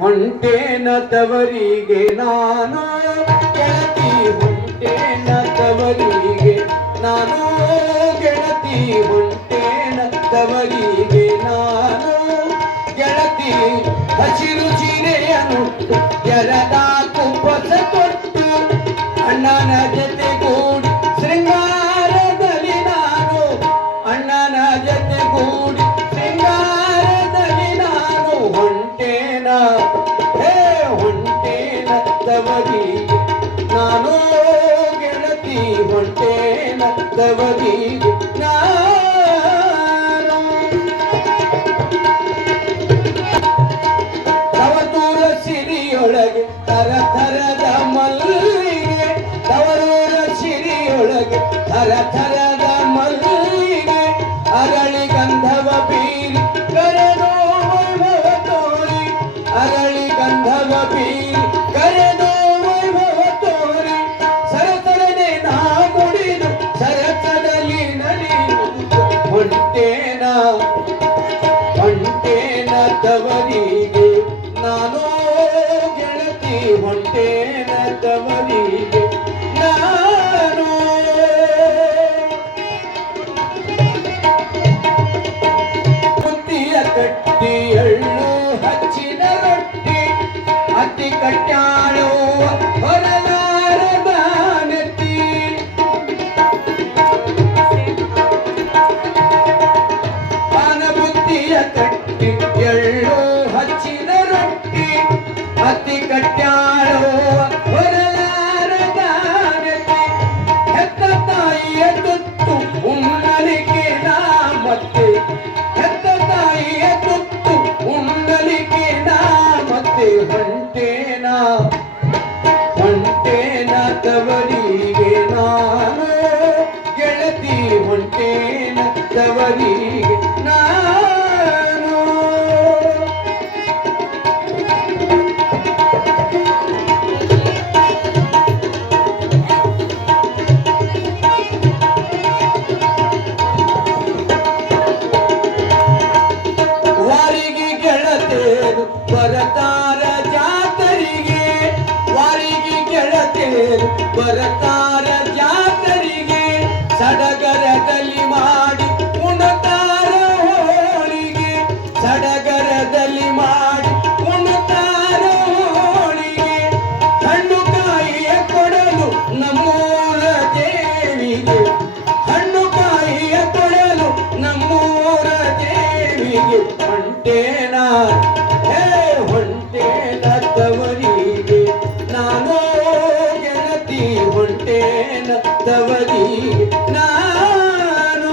ಹೊಂಟೇನ ತವರಿಗೆ ನಾನು ಗೆಳತಿ, ಹೊಂಟೇನ ತವರಿಗೆ ನಾನು ಗೆಳತಿ, ಹೊಂಟೇನ ತವರಿಗೆ ನಾನು ಗೆಳತಿ. ಹಸಿರು ಸೀರೆಯನ್ನುಟ್ಟು ಎರದ ಕುಪ್ಪಸ ತೊಟ್ಟು ಅಣ್ಣನ ಜೊತೆಗೂಡಿ ಶೃಂಗಾರದಲ್ಲಿ ನಾನು, ಅಣ್ಣನ ಜೊತೆಗೂಡಿ ಶೃಂಗಾರದಲ್ಲಿ ನಾನು ಹೊಂಟೇನ, ಹೊಂಟೇನ ತವರಿಗೆ ನಾನು ಗೆಳತಿ, ಹೊಂಟೇನ ತವರಿಗೆ ನಾನು. ತವತೂರ ಸಿರಿಯೊಳಗೆ ತರ ಥರದ ಮಲ್ಲಿಗೆ, ತವರೂರ ಸಿರಿಯೊಳಗೆ ತರ ಥರದ ಮಲ್ಲಿಗೆ, ಅರಳಿ ಗಂಧವ ಬೀರಿ ಕರೆದೋ ವೈಭವ ತೋರಿ, ಅರಳಿ ಗಂಧವ ಬೀರಿ ಕರೆದೋ ವೈಭವ ತೋರಿ, ಸರಸರನೆ ನಾ ಮುಡಿದು ಸರಸದಲ್ಲಿ ನಡೆಯುವುದು ಹೊಂಟೇನ, ಹೊಂಟೇನ ತವರಿಗೆ ನಾನು ಗೆಳತಿ, ಹೊಂಟೇನ ತವರಿಗೆ ನಾನು. ಬುತ್ತಿಯ ಕಟ್ಟಿ ಎಳ್ಳು ಹಚ್ಚಿನ ರೊಟ್ಟಿ, ಅತಿ ಕಟ್ಟಾಳು ಹೊರಲಾರದ ನೆತ್ತಿ, ಪಾನ ಬುತ್ತಿಯ ಕಟ್ಟಿ ಎಳ್ಳು ಹಚ್ಚಿನ ರೊಟ್ಟಿ, ಅತಿ ಕಟ್ಟಾಳು ಹೊರಲಾರದ ನೆತ್ತಿ, ಹೆತ್ತ ತಾಯಿಯ ತುತ್ತು ಉಣ್ಣಲಿಕ್ಕೆ ನಾ ಮತ್ತೆ, ಹೆತ್ತ ತಾಯಿಯ ತುತ್ತು ಉಣ್ಣಲಿಕ್ಕೆ ನಾ ಮತ್ತೆ ಹೊಂಟೇನ, ಹೊಂಟೇನ ತವರಿಗೆ ನಾನು ಗೆಳತಿ, ಹೊಂಟೇನ ತವರಿಗೆ ನಾನು. ವಾರಿಗೆ ಗೆಳತೇರು ಬರತಾರ ಜಾತರಿಗೆ, ವಾರಿಗೆ ಗೆಳತೇರು ಬರತಾರ ಜಾತರಿಗೆ, ಸಡಗರದಲ್ಲಿ ಮಾಡಿ ಉಣತಾರ ಹೋಳಿಗೆ, ಸಡಗರದಲ್ಲಿ ಮಾಡಿ ಉಣತಾರ ಹೋಳಿಗೆ, ಹಣ್ಣು ಕಾಯಿಯ ಕೊಡಲು ನಮ್ಮೂರ ದೇವಿಗೆ, ಹಣ್ಣು ಕಾಯಿಯ ಕೊಡಲು ನಮ್ಮೂರ ದೇವಿಗೆ ಹೊಂಟೇನ, ಹೊಂಟೇನ ತವರಿಗೆ ನಾನು ಗೆಳತಿ, ಹೊಂಟೇನ ತವರಿಗೆ ನಾನು.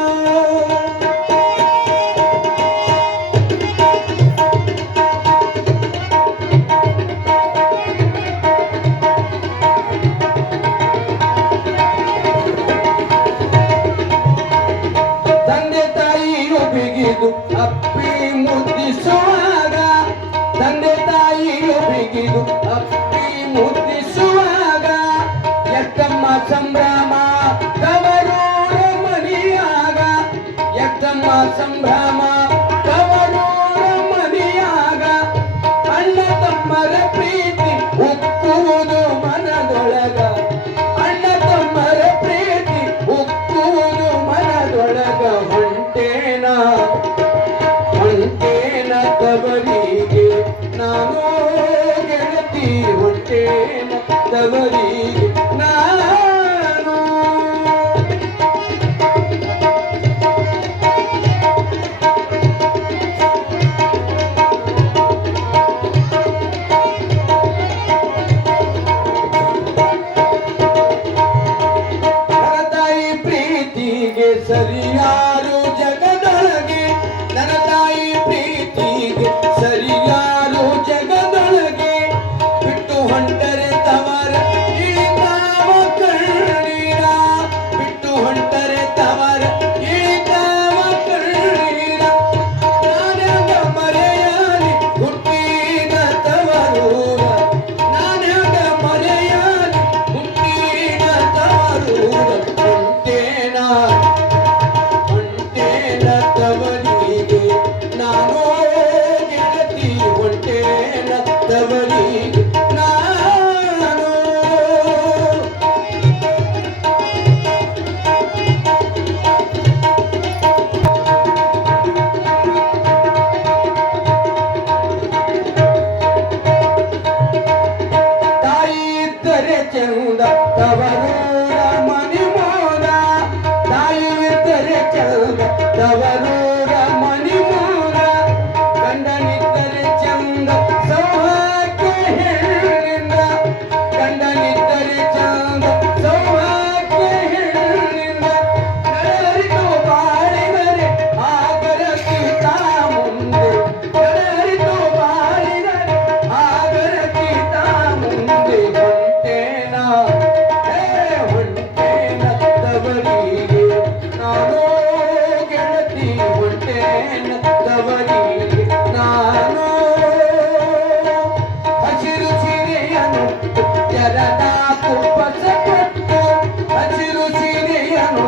ತಂದೆ ತಾಯಿಯು ಬಿಗಿದು ಅಪ್ಪಿ ಮುದ್ದಿಸುವಾಗ, ತಂದೆ ತಾಯಿಯು ಬಿಗಿದು ಅಪ್ಪಿ ಮುದ್ದಿಸುವಾಗ, ಎಟ್ಟಮ್ಮ ಸಂಭ್ರಮ ತವರೂರ ಮನಿಯಾಗ, ಎಟ್ಟಮ್ಮ ಸಂಭ್ರಮ ತವರೂರ ಮನಿಯಾಗ, ಅಣ್ಣ ತಮ್ಮರ ಪ್ರೀತಿ ಉಕ್ಕುವುದು ಮನದೊಳಗ, ಅಣ್ಣ ತಮ್ಮರ ಪ್ರೀತಿ ಉಕ್ಕುವುದು ಮನದೊಳಗ ಹೊಂಟೇನ, ಹೊಂಟೇನ ತವರಿಗೆ ನಾನು ಗೆಳತಿ, ಹೊಂಟೇನ ತವರಿಗೆ ನಾನು. ನನ್ನ ತಾಯಿ ಪ್ರೀತಿಗೆ ಸರಿಯಾರು ಜಗದೊಳಗೆ, ನನ್ನ ತಾಯಿ ಪ್ರೀತಿಗೆ ಸರಿಯಾರು ಜಗದೊಳಗೆ, ಬಿಟ್ಟು ಹೊಂಟರೆ ತವರ ಇಳಿತಾರ ತವರಿಗೆ ನಾನು ತಾಯಿ ಇದ್ದರೆ ಚಂದ ತವರೂರ ಮನೆ ಮೋದ ತಾಯಿ ಇದ್ದರೆ ಚಂದ ತವರೂರ ಮನೆ ಮೋದ ಗಂಡನಿದ್ದರೆ ಚಂದ ಸೌಭಾಗ್ಯ ಹೆಣ್ಣಿಂದ ಗಂಡನಿದ್ದರೆ ಚಂದ ಸೌಭಾಗ್ಯ ಹೆಣ್ಣಿಂದ ನಡೆರಿತು ಬಾಳಿದರೆ ಆಗರಕ್ಕಿಂತ ಮುಂದೆ ನಡೆರಿತು ಬಾಳಿದರೆ ಆಗರಕ್ಕಿಂತ ಮುಂದೆ ಹೊಂಟೇನ ಹೊಂಟೇನ ತವರಿಗೆ ನಾನು ಗೆಳತಿ ಹೊಂಟೇನ ತವರಿಗೆ ನಾನು ಹಸಿರು ಸೀರೆಯನು ಜರದ ಕುಪ್ಪಸ ಕೊಟ್ಟು ಹಸಿರು ಸೀರೆಯನು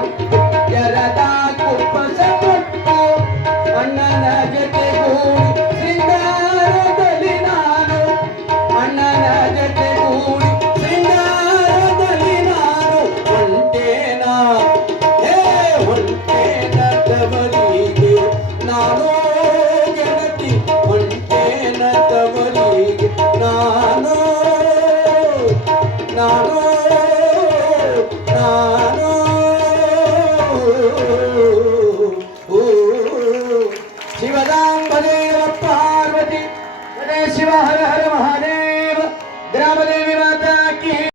ಜರದ ಕುಪ್ಪಸ ಕೊಟ್ಟು ಅಣ್ಣನ ಜೊತೆ